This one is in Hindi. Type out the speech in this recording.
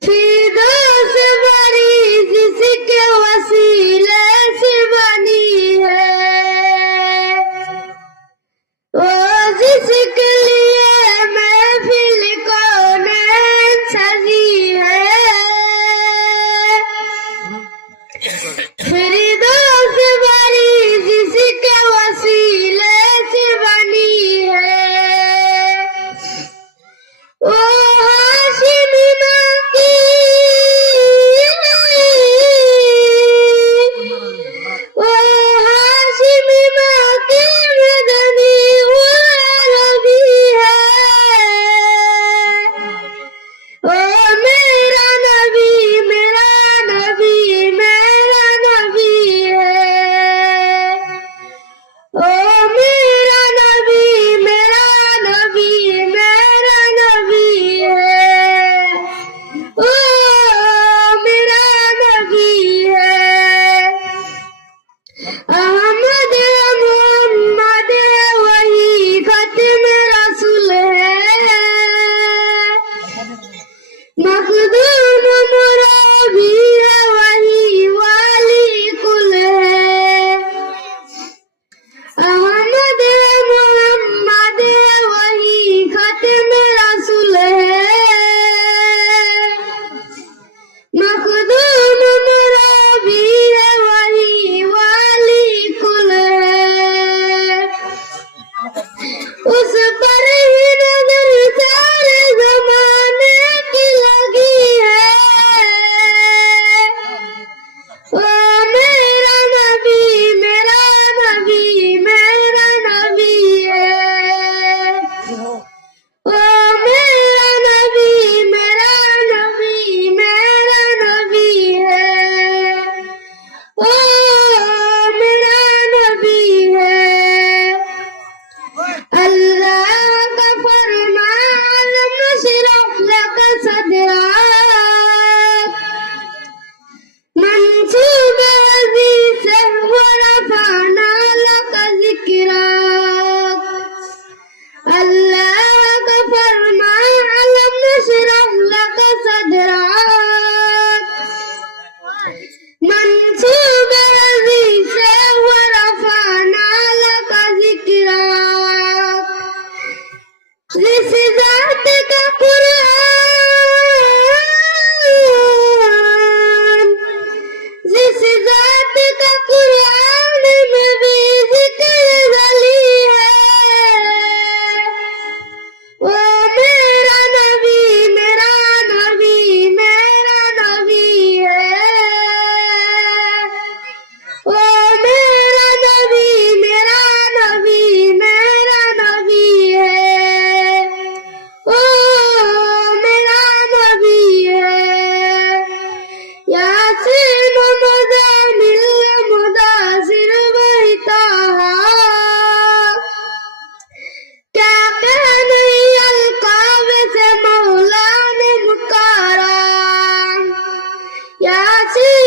Peace. जिस जात का कुरान जिस जात का कुरान sí.